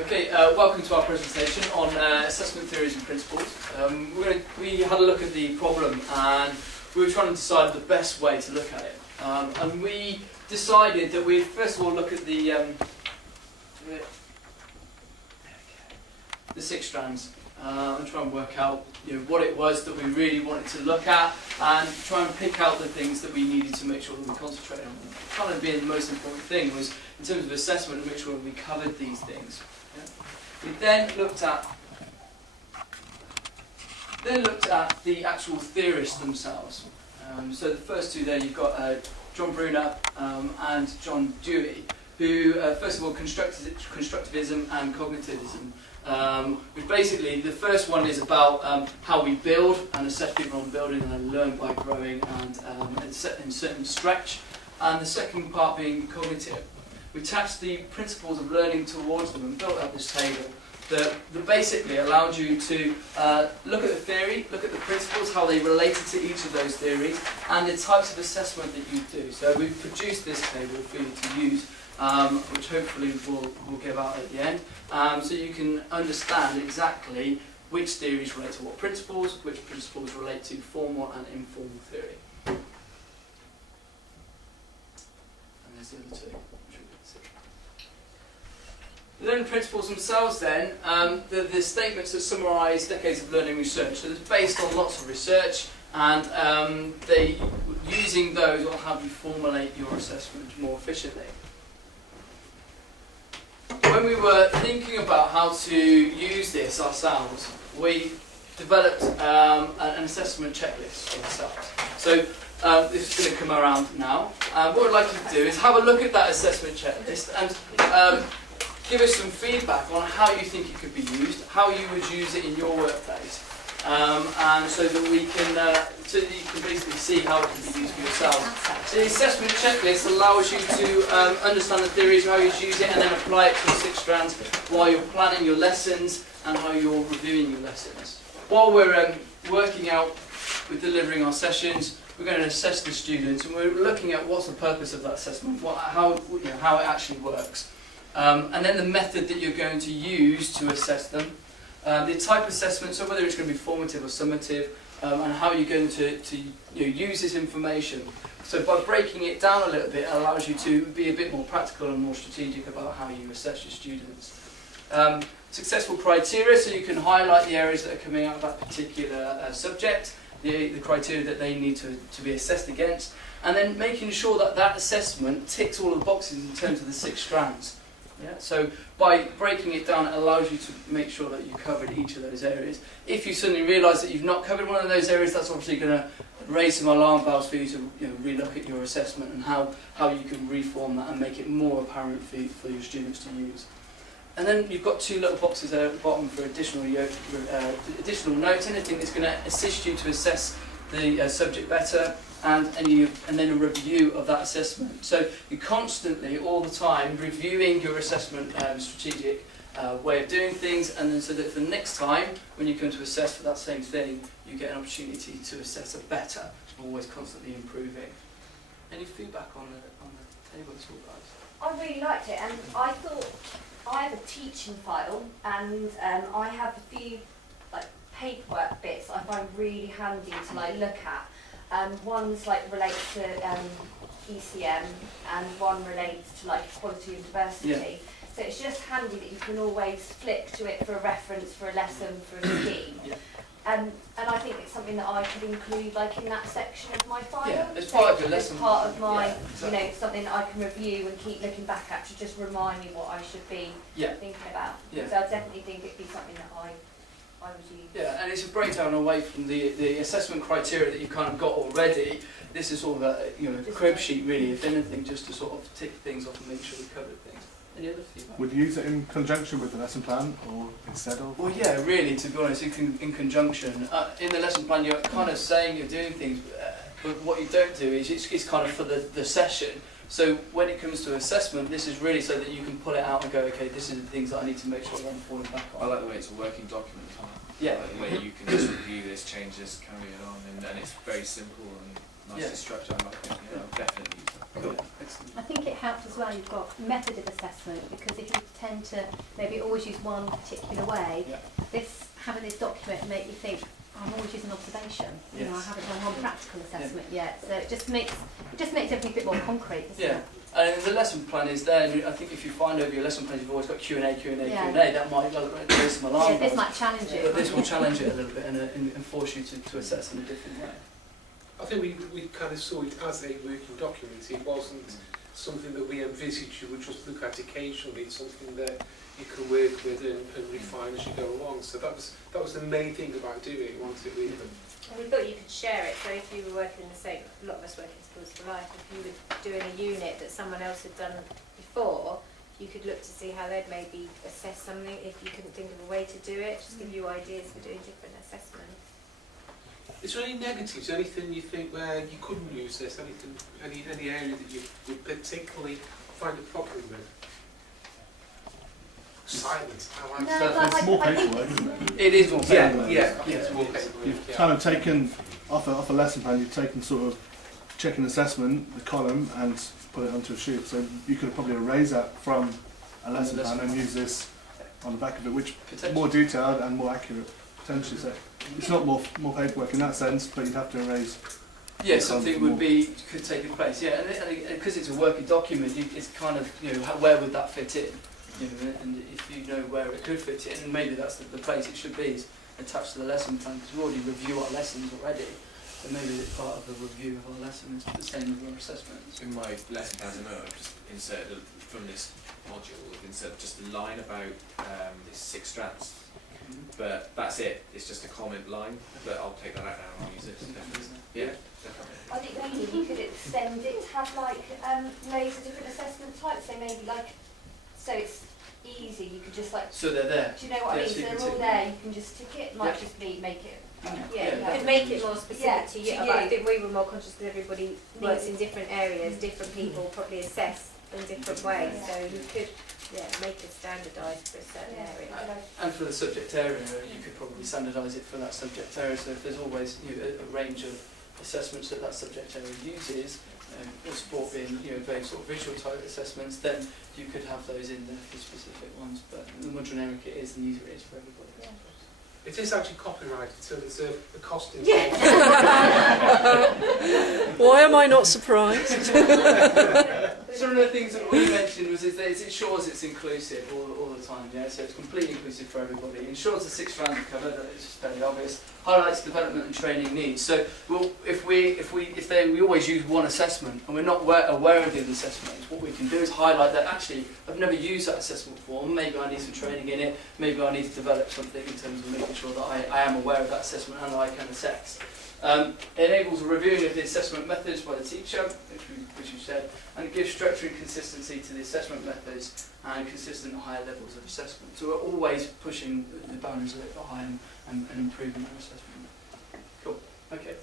Okay, welcome to our presentation on assessment theories and principles. We had a look at the problem and we were trying to decide the best way to look at it. And we decided that we'd first of all look at the 6 strands and try and work out what it was that we really wanted to look at and try and pick out the things that we needed to make sure that we concentrated on. Kind of being the most important thing was, in terms of assessment, make sure we covered these things. We then looked at the actual theorists themselves. So the first two there, you've got John Bruner and John Dewey, who first of all constructivism and cognitivism. Which basically, the first one is about how we build and assess people on building and learn by growing and in certain stretch, and the second part being cognitive. We attached the principles of learning towards them and built out this table that basically allowed you to look at the theory, look at the principles, how they related to each of those theories, and the types of assessment that you do. So we've produced this table for you to use, which hopefully we'll give out at the end, so you can understand exactly which theories relate to what principles, which principles relate to formal and informal theory. And there's the other two. The learning principles themselves then, the statements that summarise decades of learning research. So it's based on lots of research, and using those will help you formulate your assessment more efficiently. When we were thinking about how to use this ourselves, we developed an assessment checklist for ourselves. So this is going to come around now. What I'd like you to do is have a look at that assessment checklist and give us some feedback on how you think it could be used, how you would use it in your workplace, and so that you can basically see how it can be used for yourself. So the assessment checklist allows you to understand the theories, how you use it, and then apply it to the 6 strands while you're planning your lessons and how you're reviewing your lessons. While we're working out with delivering our sessions, we're going to assess the students, and we're looking at what's the purpose of that assessment, how it actually works. And then the method that you're going to use to assess them, the type of assessment, so whether it's going to be formative or summative, and how you're going to use this information. So by breaking it down a little bit, it allows you to be a bit more practical and more strategic about how you assess your students. Successful criteria, so you can highlight the areas that are coming out of that particular subject, the criteria that they need to be assessed against, and then making sure that that assessment ticks all of the boxes in terms of the 6 strands. Yeah, so by breaking it down, it allows you to make sure that you covered each of those areas. If you suddenly realise that you've not covered one of those areas, that's obviously going to raise some alarm bells for you to relook at your assessment and how you can reform that and make it more apparent for your students to use. And then you've got 2 little boxes there at the bottom for additional notes, anything that's going to assist you to assess the subject better, and then a review of that assessment. So you're constantly, all the time, reviewing your assessment strategic way of doing things, and then so that for the next time, when you come to assess for that same thing, you get an opportunity to assess it better, always constantly improving. Any feedback on the table at all, guys? I really liked it, and I thought I have a teaching file, and I have a few paperwork bits I find really handy to look at. One's relates to ECM, and one relates to equality and diversity. Yeah. So it's just handy that you can always flick to it for a reference, for a lesson, for a scheme. Yeah. And I think it's something that I could include in that section of my file. Yeah, it's part of your lesson. It's part of my, exactly. Something that I can review and keep looking back at to just remind me what I should be thinking about. Yeah. So I definitely think it'd be something that I would use. Yeah, and it's a breakdown away from the assessment criteria that you've kind of got already. This is sort of a crib sheet, really, if anything, just to sort of tick things off and make sure we've covered things. Any other feedback? Would you use it in conjunction with the lesson plan, or instead of? Well, yeah, really, to be honest, in conjunction. In the lesson plan, you're kind of saying you're doing things, but what you don't do is it's kind of for the session. So when it comes to assessment, this is really so that you can pull it out and go, okay, this is the things that I need to make sure that I'm falling back on. I like the way it's a working document, yeah. The way you can just review this, change this, carry it on, and it's very simple and nicely structured. I like it. Yeah, I'll definitely use that. Cool. Excellent. I think it helps as well, you've got method of assessment, because if you tend to maybe always use one particular way, Yeah. having this document make you think, I'm always using observation, you know, I Yes. haven't done one practical assessment yet, so it just makes everything a bit more concrete, doesn't Yeah. it? And the lesson plan is there, and I think if you find over your lesson plans you've always got Q&A, that might raise some alarm Yeah, this bells. might challenge it. But this will challenge it a little bit and force you to assess in a different way. I think we kind of saw it as a working document. It wasn't something that we envisaged you would just look at occasionally. It's something that you can work with and refine as you go along. So that was the main thing about doing it, wasn't it, really? And we thought you could share it, so if you were working in the same, a lot of us work in Schools for Life, if you were doing a unit that someone else had done before, you could look to see how they'd maybe assess something if you couldn't think of a way to do it, just give you ideas for doing different assessments. Is there any negatives, anything you think where you couldn't use this, anything, any area that you would particularly find a problem with? Silence. I like No, that. but It's more I think paperwork, isn't it? It is more Yeah, paperwork. yeah, Yeah. it's more paperwork, You've yeah. kind of taken, off a lesson plan, you've taken sort of checking assessment, the column, and put it onto a sheet. So you could probably erase that from a lesson plan and use this on the back of it, which is more detailed and more accurate, potentially. So it's not more paperwork in that sense, but you'd have to erase. Yeah, something could take its place. Yeah, and because it's a working document, it's kind of, you know, where would that fit in? You know, and if you know where it could fit in, and maybe that's the place it should be, is attached to the lesson plan, because we already review our lessons already. So maybe it's part of the review of our lesson is the same as our assessments. In my lesson plans, I know I've just inserted from this module, I've inserted just a line about these 6 strands. But that's it. It's just a comment line. But I'll take that out now and I'll use it. Definitely. Yeah, definitely. I think maybe you could extend it to have like loads of different assessment types. So maybe like, so it's easy. You could just like. So they're there. Do you know what I Yeah, mean? so So you they're can all tick there. You can just tick it. Might Yeah. just be make it. Yeah, Yeah. you could make it more specific Yeah, to you, to but I you. think we were more conscious because everybody works in different areas, different people probably assess in different ways, so you could make it standardised for a certain area. And for the subject area, you could probably standardise it for that subject area. So if there's always, you know, a range of assessments that subject area uses, sport being, you know, very sort of visual type assessments, then you could have those in there for specific ones. But the more generic it is, the easier it is for everybody. Yeah. It is actually copyrighted, so there's a cost involved. Why am I not surprised? Some of the things that we mentioned was that it ensures it's inclusive all the time, yeah. So it's completely inclusive for everybody. Ensures the 6 strands are covered. It's fairly obvious. Highlights development and training needs. So we always use one assessment and we're not aware of the other assessments. What we can do is highlight that actually I've never used that assessment before. Maybe I need some training in it. Maybe I need to develop something in terms of making sure that I am aware of that assessment and I can assess. It enables a reviewing of the assessment methods by the teacher, which you said, and it gives structure and consistency to the assessment methods and consistent higher levels of assessment. So we're always pushing the boundaries a little bit higher and improving our assessment. Cool. Okay.